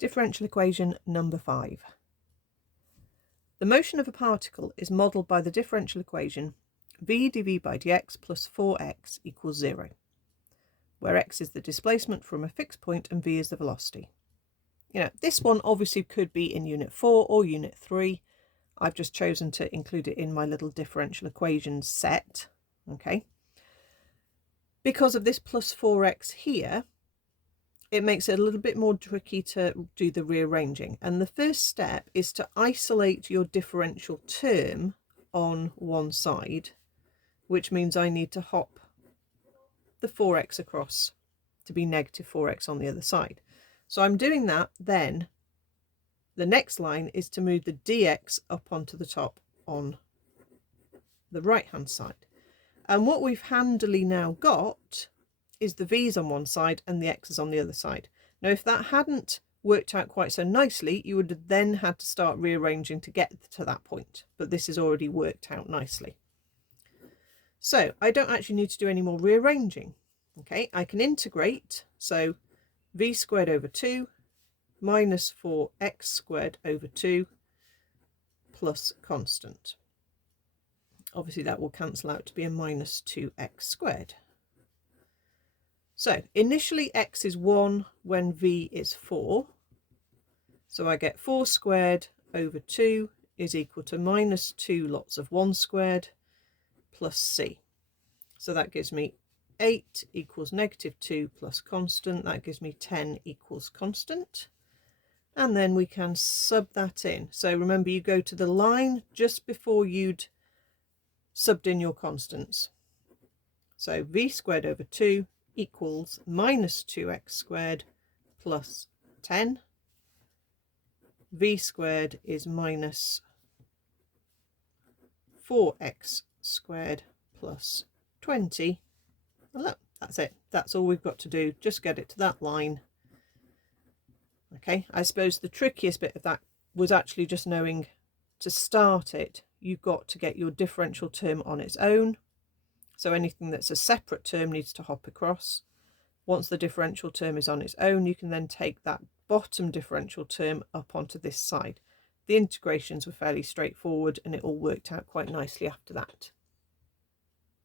Differential equation number 5. The motion of a particle is modelled by the differential equation v dv by dx plus 4x equals 0, where x is the displacement from a fixed point and v is the velocity. This one obviously could be in Unit 4 or Unit 3. I've just chosen to include it in my little differential equations set, okay? Because of this plus 4x here, it makes it a little bit more tricky to do the rearranging. And the first step is to isolate your differential term on one side, which means I need to hop the 4x across to be negative 4x on the other side. So I'm doing that. Then the next line is to move the dx up onto the top on the right hand side. And what we've handily now got is the v's on one side and the x's on the other side. Now, if that hadn't worked out quite so nicely, you would have then had to start rearranging to get to that point, but this has already worked out nicely. So I don't actually need to do any more rearranging. Okay, I can integrate, so v squared over 2 minus 4x squared over 2 plus constant. Obviously that will cancel out to be a minus 2x squared. So initially x is 1 when v is 4. So I get 4 squared over 2 is equal to minus 2 lots of 1 squared plus c. So that gives me 8 equals negative 2 plus constant. That gives me 10 equals constant. And then we can sub that in. So remember, you go to the line just before you'd subbed in your constants. So v squared over 2 equals minus 2x squared plus 10. V squared is minus 4x squared plus 20. And look, that's it. That's all we've got to do. Just get it to that line. Okay, I suppose the trickiest bit of that was actually just knowing to start it, you've got to get your differential term on its own. So anything that's a separate term needs to hop across. Once the differential term is on its own, you can then take that bottom differential term up onto this side. The integrations were fairly straightforward and it all worked out quite nicely after that.